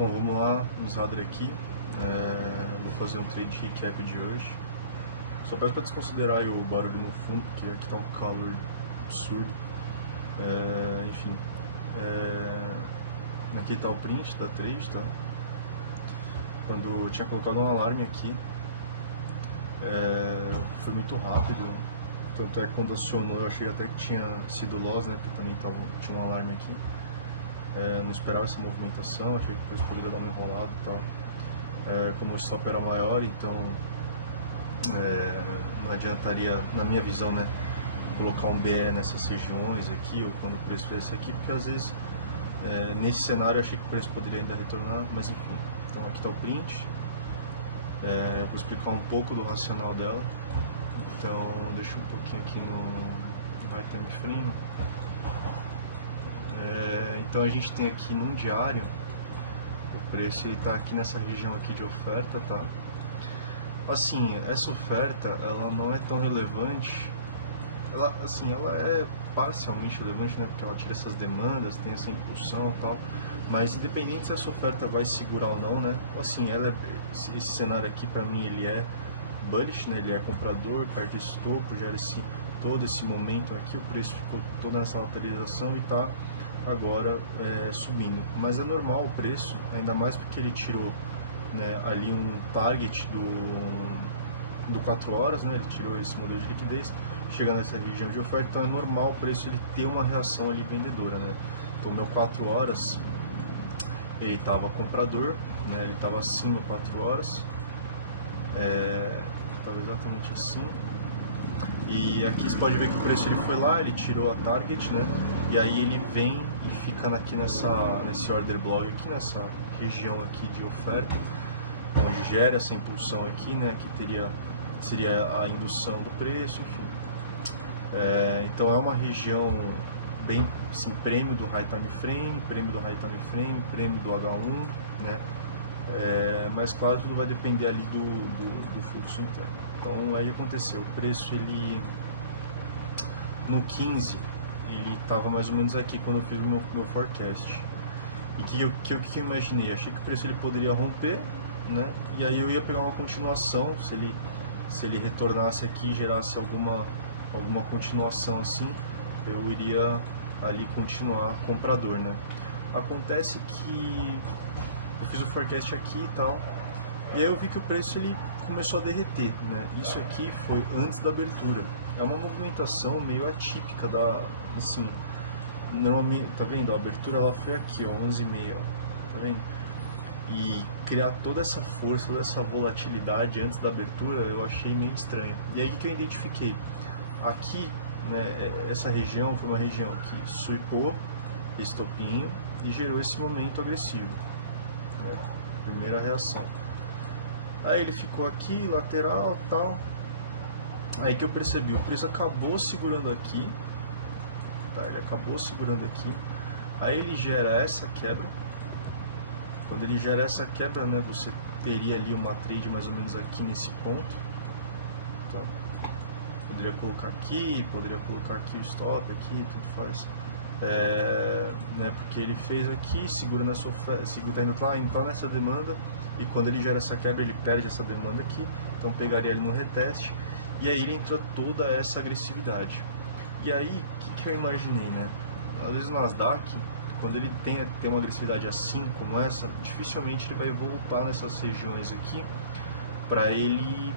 Bom, vamos lá, nos radar aqui. Vou fazer um trade recap de hoje. Só peço para desconsiderar aí o barulho no fundo, porque aqui tá um calor absurdo. Enfim, aqui tá o print da trade, tá? Quando eu tinha colocado um alarme aqui, foi muito rápido. Tanto é que quando acionou eu achei até que tinha sido loss, né? Porque também tinha um alarme aqui. Não esperava essa movimentação, achei que depois poderia dar uma enrolada e tal. Como o stop era maior, então não adiantaria, na minha visão, né, colocar um BE nessas regiões aqui, ou quando o preço for esse aqui, porque às vezes nesse cenário eu achei que o preço poderia ainda retornar, mas enfim. Então aqui está o print, vou explicar um pouco do racional dela. Então deixa um pouquinho aqui no right time frame. Então a gente tem aqui num diário, o preço está aqui nessa região aqui de oferta, tá? Assim, essa oferta ela não é tão relevante, ela é parcialmente relevante, né? Porque ela tira essas demandas, tem essa impulsão e tal, mas independente se essa oferta vai segurar ou não, né? Assim, esse cenário aqui para mim ele é bullish, né? Ele é comprador, parte de topo, gera todo esse momento aqui, o preço ficou toda essa lateralização e tá agora subindo, mas é normal o preço, ainda mais porque ele tirou, né, ali um target do 4 horas, né, ele tirou esse modelo de liquidez, chegando nessa região de oferta, então é normal o preço ele ter uma reação ali vendedora, né. Então o meu 4 horas ele estava comprador, né, ele estava acima 4 horas, estava exatamente assim. E aqui você pode ver que o preço ele foi lá, ele tirou a target, né? E aí ele vem e fica aqui nesse order block aqui, nessa região aqui de oferta, onde gera essa impulsão aqui, né? Que seria a indução do preço, enfim. Então é uma região bem, assim, prêmio do high time frame, prêmio do high time frame, prêmio do H1, né? Mas claro, tudo vai depender ali do fluxo interno. Então aí aconteceu, o preço ele no 15 ele estava mais ou menos aqui quando eu fiz o meu forecast. E que eu imaginei, achei que o preço ele poderia romper, né? E aí eu ia pegar uma continuação, se ele retornasse aqui e gerasse alguma continuação assim, eu iria ali continuar comprador, né? Acontece que eu fiz o forecast aqui e tal, e aí eu vi que o preço ele começou a derreter, né? Isso aqui foi antes da abertura. É uma movimentação meio atípica assim, normalmente, tá vendo? A abertura ela foi aqui, ó, 11h30, tá vendo? E criar toda essa força, toda essa volatilidade antes da abertura, eu achei meio estranho. E aí que eu identifiquei, aqui, né, essa região foi uma região que sweepou esse topinho e gerou esse momento agressivo. Primeira reação. Aí ele ficou aqui, lateral, tal. Aí que eu percebi, o preço acabou segurando aqui, tá? Ele acabou segurando aqui. Aí ele gera essa quebra. Quando ele gera essa quebra, né, você teria ali uma trade mais ou menos aqui nesse ponto. Tá? Poderia colocar aqui o stop aqui, tudo faz. Né, porque ele fez aqui, segura nessa oferta, tá indo nessa demanda, e quando ele gera essa quebra ele perde essa demanda aqui, então pegaria ele no reteste, e aí ele entra toda essa agressividade. E aí, o que eu imaginei, né? Às vezes o Nasdaq, quando ele tem uma agressividade assim, como essa, dificilmente ele vai voltar nessas regiões aqui, para ele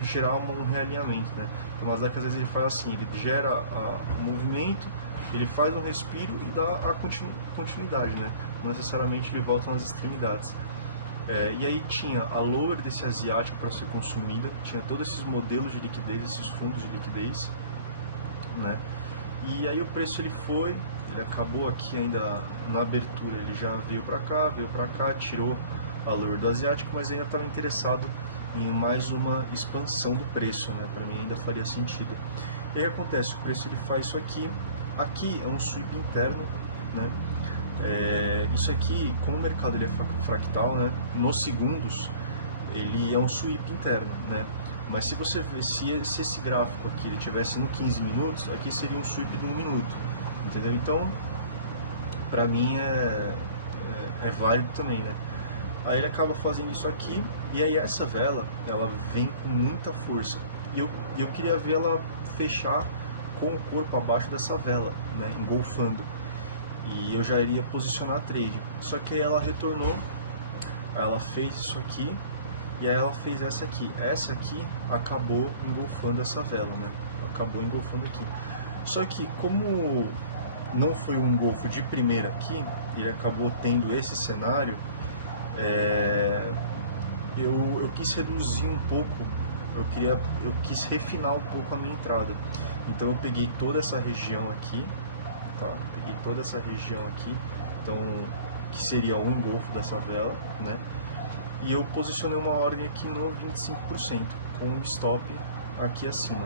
gerar um realinhamento, né? O Nasdaq às vezes ele faz assim, ele gera o movimento, ele faz um respiro e dá a continuidade, né? Não necessariamente ele volta nas extremidades. E aí tinha a lower desse asiático para ser consumida, tinha todos esses modelos de liquidez, esses fundos de liquidez, né? E aí o preço ele acabou aqui ainda na abertura, ele já veio para cá, tirou a lower do asiático, mas ainda estava interessado em mais uma expansão do preço, né? Para mim ainda faria sentido. E aí acontece, o preço ele faz isso aqui é um sweep interno, né? Isso aqui, como o mercado ele é fractal, né? Nos segundos ele é um sweep interno, né? Mas se você ver, se esse gráfico aqui ele tivesse no 15 minutos, aqui seria um sweep de 1 minuto, entendeu? Então, para mim é válido também, né? Aí ele acaba fazendo isso aqui, e aí essa vela, ela vem com muita força. E eu queria ver ela fechar com o corpo abaixo dessa vela, né, engolfando. E eu já iria posicionar a trade. Só que aí ela retornou, ela fez isso aqui, e aí ela fez essa aqui. Essa aqui acabou engolfando essa vela, né? Acabou engolfando aqui. Só que como não foi um engolfo de primeira aqui, ele acabou tendo esse cenário, eu quis reduzir um pouco, eu quis refinar um pouco a minha entrada. Então eu peguei toda essa região aqui, tá? Peguei toda essa região aqui, então que seria o engolfo dessa vela, né? E eu posicionei uma ordem aqui no 25%, com um stop aqui acima.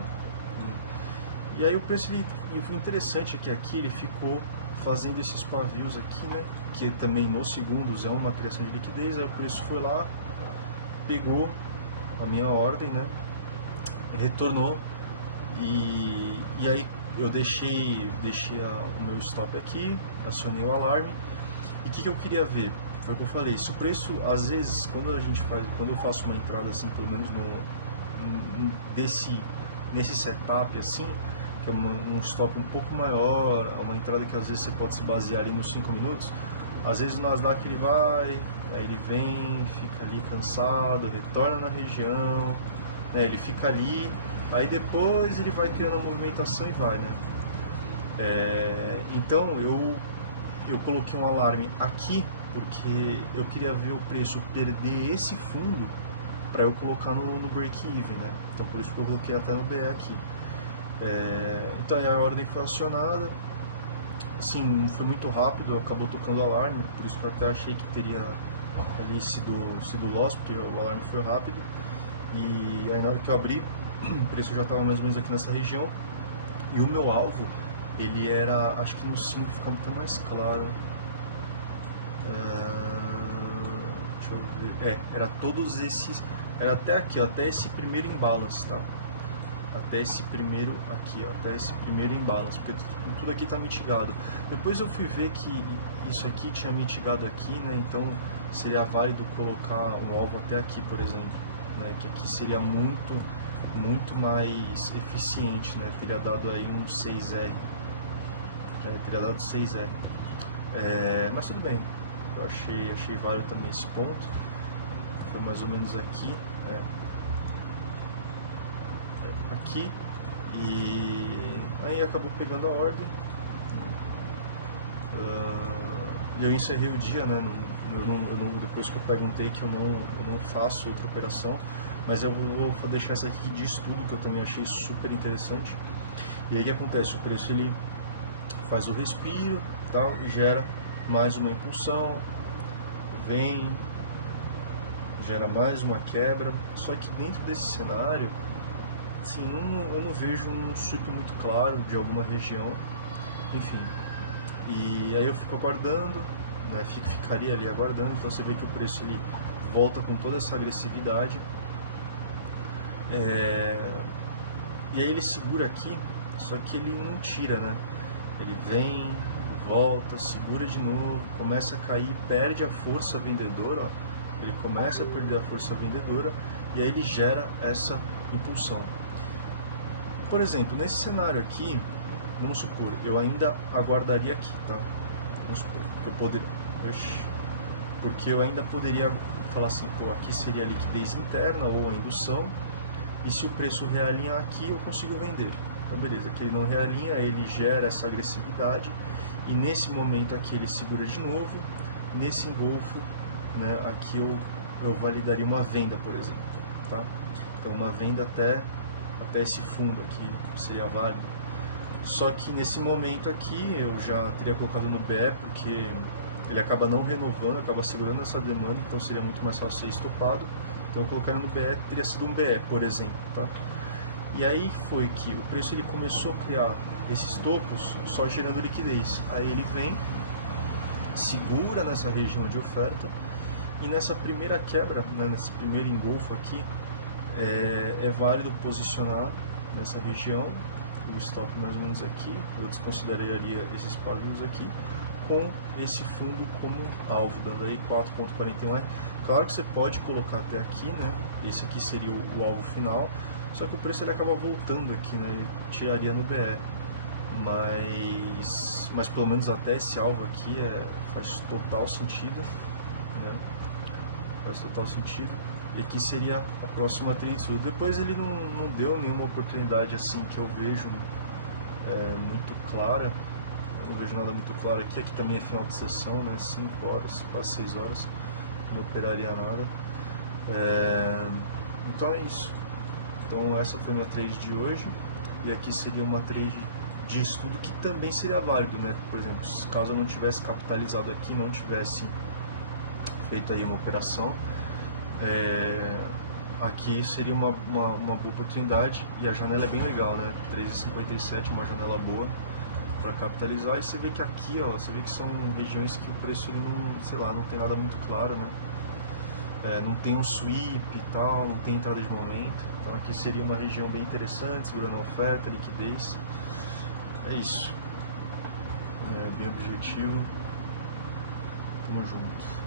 E aí o preço, e o interessante é que aqui ele ficou fazendo esses pavios aqui, né? Que também nos segundos é uma criação de liquidez. Aí o preço foi lá, pegou a minha ordem, né? Retornou, e aí eu deixei o meu stop aqui, acionei o alarme. E o que eu queria ver? Foi o que eu falei, se o preço, às vezes, quando eu faço uma entrada assim, pelo menos nesse setup assim, que é um stop um pouco maior, uma entrada que às vezes você pode se basear ali nos 5 minutos, às vezes o Nasdaq ele vai, aí ele vem, fica ali cansado, retorna na região, né, ele fica ali, aí depois ele vai criando a movimentação e vai, né? Então eu coloquei um alarme aqui, porque eu queria ver o preço perder esse fundo para eu colocar no break-even, né? Então por isso que eu coloquei até no BE aqui. Então aí a ordem foi acionada, assim, foi muito rápido, acabou tocando o alarme, por isso que eu até achei que teria ali sido loss, porque o alarme foi rápido. E aí na hora que eu abri, o preço já estava mais ou menos aqui nessa região, e o meu alvo, ele era, acho que no 5 ficou muito mais claro, deixa eu ver, era todos esses, era até aqui, ó, até esse primeiro imbalance, tá? Até esse primeiro aqui, ó, até esse primeiro imbalance, porque tudo aqui está mitigado. Depois eu fui ver que isso aqui tinha mitigado aqui, né? Então seria válido colocar um alvo até aqui, por exemplo, né? Que aqui seria muito mais eficiente, né? Teria dado aí um 6R, teria dado 6R. Mas tudo bem, eu achei válido também esse ponto. Foi mais ou menos aqui, aqui, e aí acabou pegando a ordem. E eu encerrei o dia, né? Depois que eu perguntei que eu não faço outra operação, mas eu vou deixar essa aqui de estudo, que eu também achei super interessante. E aí o que acontece? O preço ele faz o respiro, tal, e gera mais uma impulsão, vem, gera mais uma quebra. Só que dentro desse cenário, assim, eu não vejo um surto muito claro de alguma região, enfim. E aí eu fico aguardando, né, ficaria ali aguardando. Então você vê que o preço ele volta com toda essa agressividade, e aí ele segura aqui, só que ele não tira, né? Ele vem, volta, segura de novo, começa a cair, perde a força vendedora, ó. Ele começa a perder a força vendedora, e aí ele gera essa impulsão. Por exemplo, nesse cenário aqui, vamos supor, eu ainda aguardaria aqui, tá? Vamos supor, porque eu ainda poderia falar assim, pô, aqui seria a liquidez interna ou a indução, e se o preço realinhar aqui, eu consigo vender. Então beleza, aqui ele não realinha, ele gera essa agressividade, e nesse momento aqui ele segura de novo, nesse engolfo, né, aqui eu validaria uma venda, por exemplo, tá? Então uma venda até esse fundo aqui seria válido. Só que nesse momento aqui eu já teria colocado no BE, porque ele acaba não renovando, acaba segurando essa demanda, então seria muito mais fácil ser estopado. Então eu colocaria no BE, teria sido um BE, por exemplo, tá? E aí foi que o preço ele começou a criar esses topos só gerando liquidez. Aí ele vem, segura nessa região de oferta, e nessa primeira quebra, né, nesse primeiro engolfo aqui, é válido posicionar nessa região, o stop mais ou menos aqui, eu desconsideraria esses pagos aqui, com esse fundo como alvo, dando aí 4.41. Claro que você pode colocar até aqui, né? Esse aqui seria o alvo final, só que o preço ele acaba voltando aqui, né? Ele tiraria no BE, mas pelo menos até esse alvo aqui faz total sentido, né? Faz total sentido. E aqui seria a próxima trade. Depois ele não deu nenhuma oportunidade assim que eu vejo muito clara. Eu não vejo nada muito claro aqui. Aqui também é final de sessão, né? 5 horas, quase 6 horas. Não operaria nada. Então é isso. Então essa foi a minha trade de hoje. E aqui seria uma trade de estudo que também seria válido, né? Por exemplo, caso eu não tivesse capitalizado aqui, não tivesse feito aí uma operação, aqui seria uma boa oportunidade, e a janela é bem legal, né? 13,57, uma janela boa para capitalizar. E você vê que aqui, ó, você vê que são regiões que o preço não, sei lá, não tem nada muito claro, né? Não tem um sweep e tal, não tem entrada de momento. Então aqui seria uma região bem interessante, segurando a oferta, liquidez. É isso. Bem objetivo. Tamo junto.